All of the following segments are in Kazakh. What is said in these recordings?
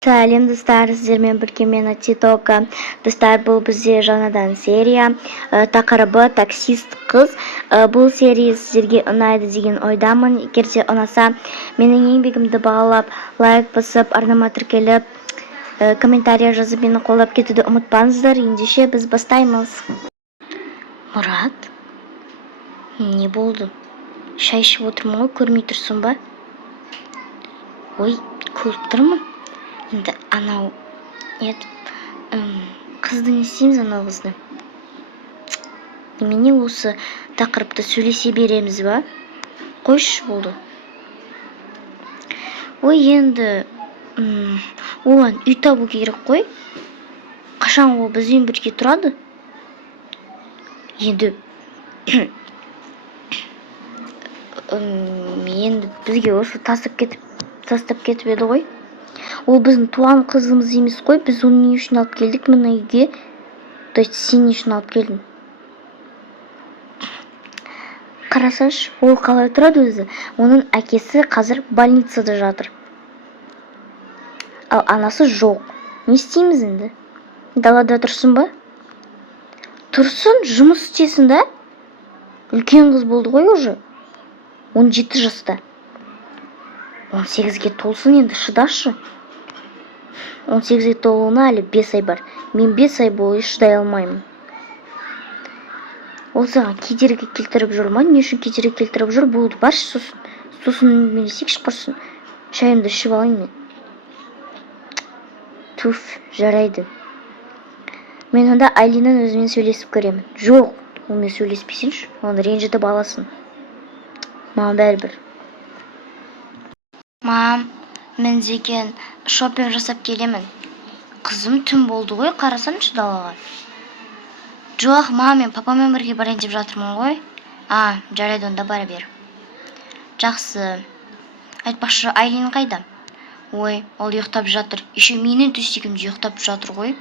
Сәлем достар, сіздермен бірге мен Титока. Достар, бұл бізде жаңадан серия. Тақырыбы таксист қыз. Бұл серия сіздерге ұнайды деген ойдамын. Егер де ұнаса, менің еңбегімді бағалап, лайк басып, арнама тіркеліп, комментария жазып, мені қолдап кетуді ұмытпаңыздар. Ендеше біз бастаймыз. Мұрат, не болды? Шай ішіп отырмын ғой, көрмей тұрсың ба? Ой, көріп тұрмын. Енді анау қызды не істейміз, анау қызды? Немене осы тақырыпты сөйлесе береміз ба? Қойшы болды. Ой, енді оған үй табу керек қой. Қашан ол бізбен бірге тұрады? Енді енді бізге осы тастап кетіп еді ғой. Ол біздің туған қызымыз емес қой. Біз оны не үшін алып келдік мына үйге? То есть сен не үшін алып келдің? Қарасаңшы, ол қалай тұрады өзі? Оның әкесі қазір больницада жатыр. Ал анасы жоқ. Не істейміз енді? Далада тұрсын ба? Тұрсын, жұмыс істесін да? Үлкен қыз болды ғой уже. 17 жаста. 18-ге толсын, енді шыдашы. 18-ге толуына әлі 5 ай бар. Мен 5 ай бойы шыдай алмаймын. Ол саған кедергі келтіріп жүр ма? Не үшін кедергі келтіріп жүр? Болды, баршы сосын әңгімелесейікші құрсын. Шайымды ішіп алайын мен. Туф, жарайды. Мен онда Айлиннің өзімен сөйлесіп көремін. Жоқ, онымен сөйлеспесеңші, оны ренжітіп аласың. Маған бәрібір. Мам, мен деген шопинг жасап келемін. Қызым түн болды ғой, қарасаңшы далаға. Жоқ, мам, мен папамен бірге барайын деп жатырмын ғой. Жарайды, онда бара бер. Жақсы. Айтпақшы, Айлин қайда? Ой, ол ұйықтап жатыр. Еще менің төсегімде ұйықтап жатыр ғой.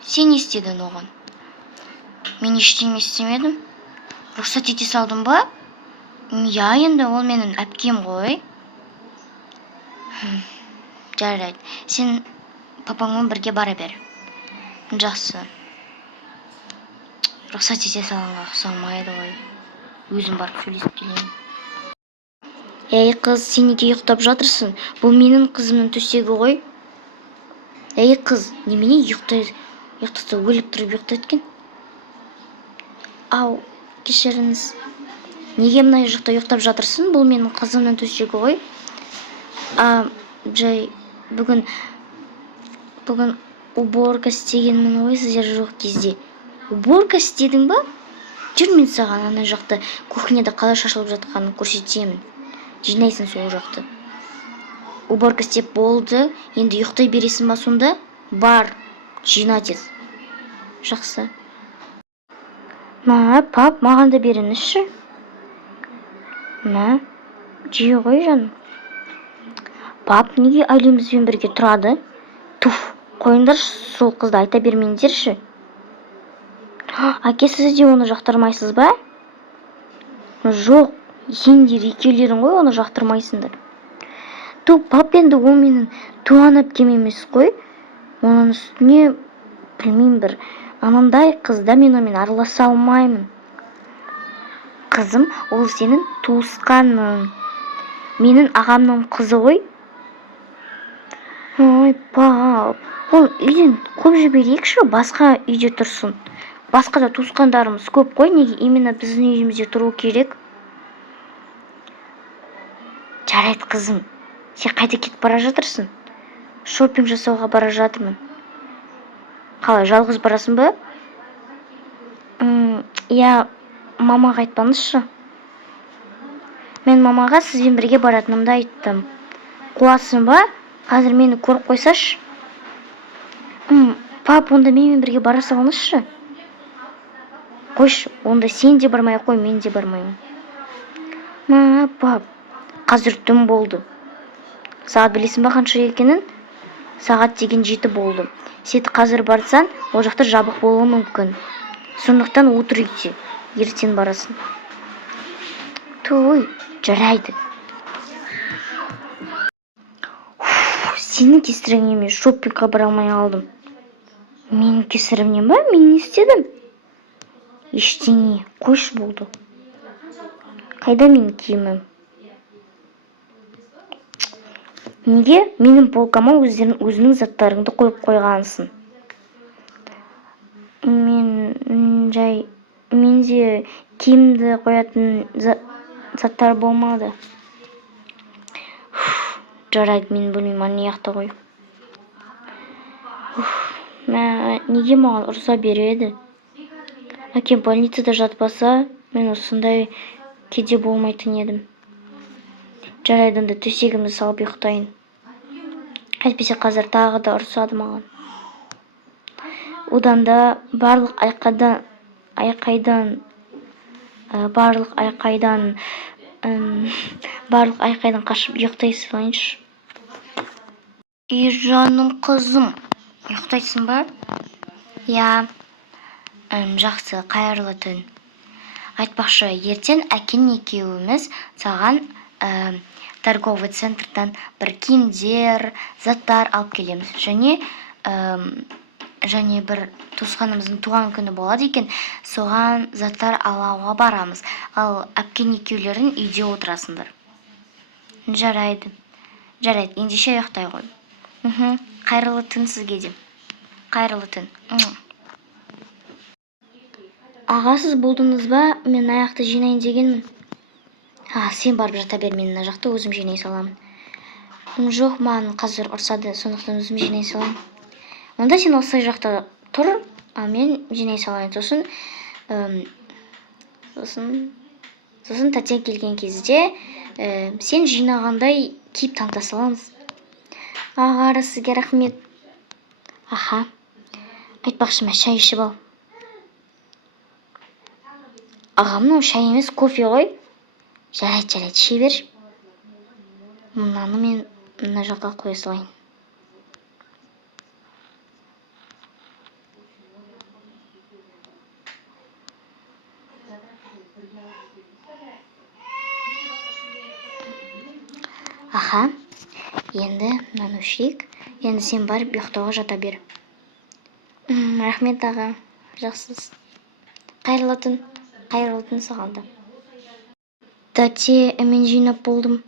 Сен не істедің оған? Мен ештеңе істемедім. Рұқсат ете салдың ба? Я, енді ол менің әпкем ғой. Жарайды. Сен папаңмен бірге бара бер. Жақсы. Рұқсат ете салғанға ұқсамайды ғой. Өзім барып сөйлесіп келейін. Ей қыз, сен неге ұйықтап жатырсың? Бұл менің қызымның төсегі ғой. Ей қыз, немене ұйықтаса өліп тұрып ұйықтайды екен? Ау, кешіріңіз. Неге мына жақта ұйықтап жатырсың? Бұл менің қызымның төсегі ғой. Жай, бүгін уборка істегенмін ғой, сіздер жоқ кезде. Уборка істедің ба? Жүр, мен саған ана жақта кухняда қалай шашылып жатқанын көрсетемін. Жинайсың сол жақты. Уборка істеп болды. Енді ұйықтай бересің ба сонда? Бар, жина тез. Жақсы. Пап, маған да беріңізші. Жиі ғой жаным. Пап, неге Айлинбізбен бірге тұрады? Туф, қойыңдар, сол қызды айта бермеңдерші. Әке, сіз де оны жақтырмайсыз ба? Жоқ, сендер екеулерің ғой оны жақтырмайсыңдар. Пап, енді ол менің туған әпкем емес қой. Оның үстіне, білмеймін, бір анандай қызда мен онымен араласа алмаймын. Қызым, ол сенің туысқаның. Менің ағамның қызы ғой. Ой, пап, ол үйден қуып жіберейікші, басқа үйде тұрсын. Басқа да туысқандарымыз көп қой, неге именно біздің үйімізде тұру керек? Жарайды, қызым. Сен қайда кетіп бара жатырсың? Шопинг жасауға бара жатырмын. Қалай, жалғыз барасың ба? Я, мамаға айтпаңызшы. Мен мамаға сізбен бірге баратынымды айттым. Қуасың ба? Қазір мені көріп қойсашы. Пап, онда менімен бірге бара салыңызшы. Қойшы, онда сен де бармай қой, мен де бармаймын. Пап, қазір түн болды. Сағат білесің ба қанша екенін? Сағат деген 7 болды. Сен қазір барсаң, ол жақта жабық болуы мүмкін. Сондықтан отыр үйде, ертең барасың. Той, жарайды. Senin кесіріңнен мен шоппингқа бара алмай қалдым. Менің кесірімнен ба? Мен не істедім? Ештеңе. Қойшы болды. Қайда менің киімім? Неге менің полкама өзінің заттарыңды қойып қойғансың? Менде киімді қоятын заттар болмады. Жарайды, мен білмеймін, ана жақта қой. Неге маған ұрса береді? Әкем больницада жатпаса, мен осындай кеде болмайтын едім. Жарайды, онда төсегімді салып ұйықтайын. Әйтпесе қазір тағы да ұрсады маған. Одан да барлық айқайдан қашып ұйықтай салайыншы. Жаным қызым, ұйықтайсың ба? Я, жақсы, қайырлы түн. Айтпақшы, ертең әкең екеуіміз саған торговый центрдан бір киімдер, заттар алып келеміз. Және бір туысқанымыздың туған күні болады екен, соған заттар алуға барамыз. Ал әпкең екеулерің үйде отырасыңдар. Жарайды, ендеше ұйықтай ғой. Қайырлы түн сізге де. Қайырлы түн. Аға, сіз болдыңыз ба? Мен аяқты жинайын дегенмін. Сен барып жата бер, мен мына жақты өзім жинай саламын. Жоқ, маған қазір ұрсады, сондықтан өзім жинай саламын. Онда сен осы жақта тұр, ал мен жинай салайын. Сосын тәтең келген кезде сен жинағандай киіп таныта саламыз. Аға, сізге рахмет. Аха, айтпақшы, ма шай ішіп ал. Аға, мынау шай емес, кофе ғой. Жарайды, іше бер. Мынаны мен мына жаққа қоя салайын. Аха, енді мынаны ішейік. Енді сен барып ұйықтауға жата бер. Рахмет, аға. Жақсысыз. Қайырлы түн саған да. Тәте, мен жинап болдым.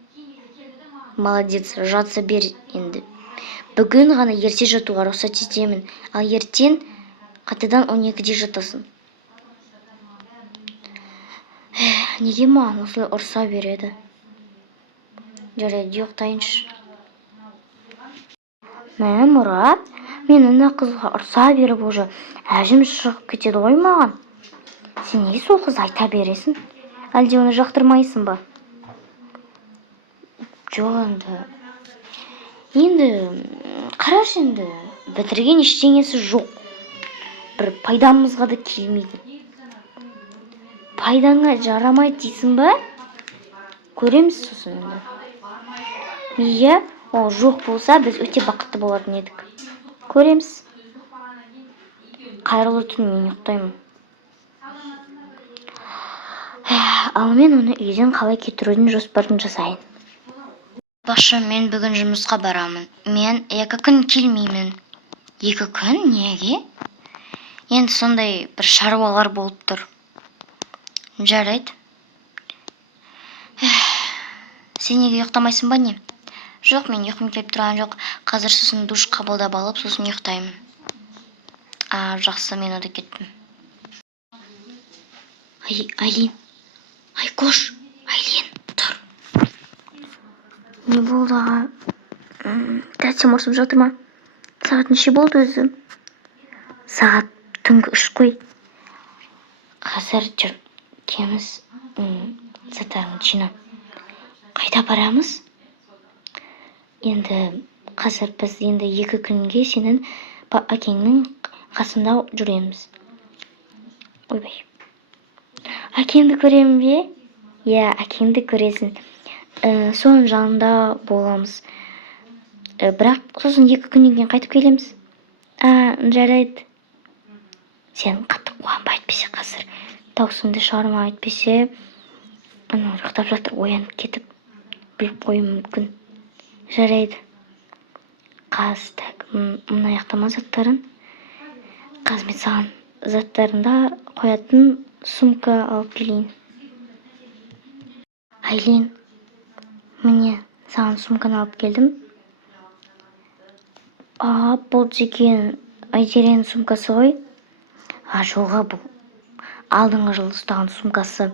Молодец, жатса бер енді. Бүгін ғана ерте жатуға рұқсат етемін, ал ертең қайтадан 12-де жатасың. Неге маған осылай ұрса береді? Жарайды, ұйықтайыншы. Мұрат, мен ана қызға ұрса беріп уже әжім шығып кетеді ғой маған. Сен неге сол қызды айта бересің? Әлде оны жақтырмайсың ба? Жоқ, енді қарашы, енді бітірген ештеңесі жоқ. Бір пайдамызға да келмейді. Пайдаңа жарамайды дейсің ба? Көреміз сосын енді. Иә, ол жоқ болса, біз өте бақытты болатын едік. Көреміз. Қайырлы түн, мен ұйықтаймын. Ал мен оны үйден қалай кетірудің жоспарын жасайын. Башы, мен бүгін жұмысқа барамын. Мен 2 күн келмеймін. 2 күн? Неге? Енді сондай бір шаруалар болып тұр. Жарайды. Сен неге ұйықтамайсың ба не? Жоқ, мен ұйқым келіп тұрған жоқ. Қазір сосын душ қабылдап алып, сосын ұйықтаймын. Жақсы, мен ода кеттім. Айлин. Айкош, Айлин, тұр. Не болды, аға? Тәтем ұрсып жатыр ма? Сағат неше болды өзі? Сағат түнгі 3 қой. Қазір жүр, кеміз заттарыңды жина. Қайда барамыз? Енді қазір біз 2 күнге сенің әкеңнің қасында жүреміз. Ойбай. Әкеңді көремін бе? Иә, әкеңді көресің. Соның жанында боламыз. Бірақ сосын 2 күннен кейін қайтып келеміз. Жарайды. Сен қатты қуанба, әйтпесе қазір даусыңды шығарма, әйтпесе ұйықтап жатыр, оянып кетіп біліп қоюы мүмкін. Жарайды. Қазір так, мына жақтама заттарын. Қазір мен саған заттарында қоятын сумка алып келейін. Айлин, міне саған сумканы алып келдім. Бұл деген Айзеренің сумкасы ғой. Жоға, бұл алдыңғы жылы ұстаған сумкасы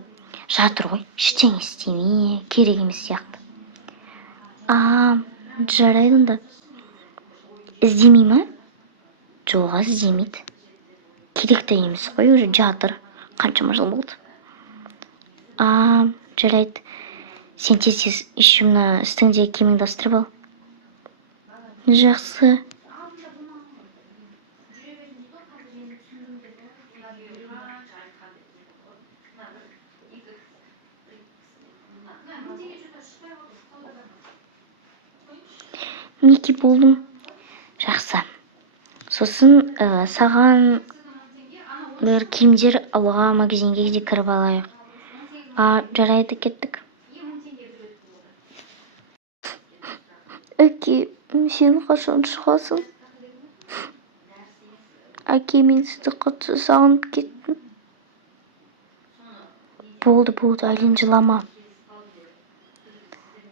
жатыр ғой. Ештеңе істемей, керек емес сияқты. Жарайды онда. Іздемей ма? Жоға, іздемейді. Керек те емес қой, уже жатыр. Қаншама жыл болды. Жарайды. Сен тез еще мына үстіңдегі киіміңді ауыстырып ал. Жақсы. Неке болдым. Жақсы. Сосын саған бір киімдер алуға магазинге де кіріп алайық. Жарайды, кеттік. Әке, сен қашан шығасың? Әке, мен сізді қатты сағынып кеттім. Болды, Айлин, жылама.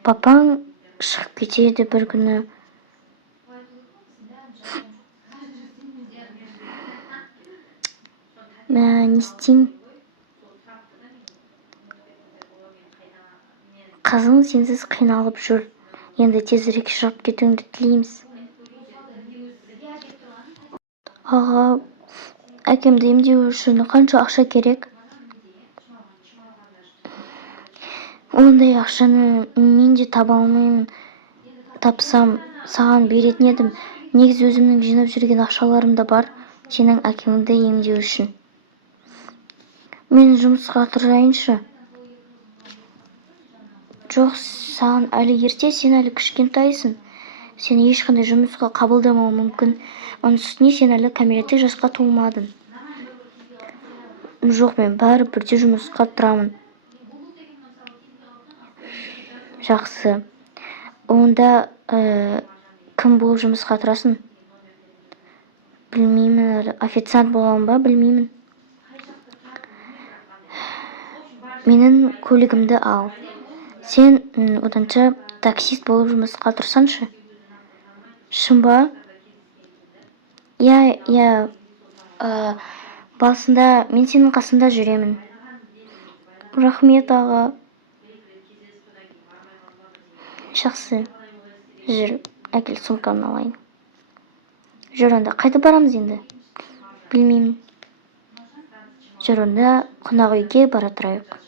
Папаң шығып кетеді бір күні. Не істеймін? Қызың сенсіз қиналып жүр. Енді тезірек шығып кетуіңді тілейміз. Аға, әкемді емдеу үшін қанша ақша керек? Ондай ақшаны мен де таба алмаймын. Тапсам, саған беретін едім. Негізі өзімнің жинап жүрген ақшаларым да бар, сенің әкеңді емдеу үшін. Мен жұмысқа тұрайыншы. Жоқ, саған әлі ерте, сен әлі кішкентайсың. Сен ешқандай жұмысқа қабылдамауы мүмкін. Оның үстіне сен әлі кәмелеттік жасқа толмадың. Жоқ, мен бәрібір де жұмысқа тұрамын. Жақсы. Онда кім болып жұмысқа тұрасың? Білмеймін, официант боламын ба, білмеймін. Менің көлігімді ал. Сен оданша таксист болып жұмысқа тұрсаншы. Шын ба? Я, басында мен сенің қасында жүремін. Рахмет, аға. Жақсы. Жүр, әкел сумканы алайын. Жүр, онда қайда барамыз енді? Білмеймін. Жүр, онда қонақ үйге бара тұрайық.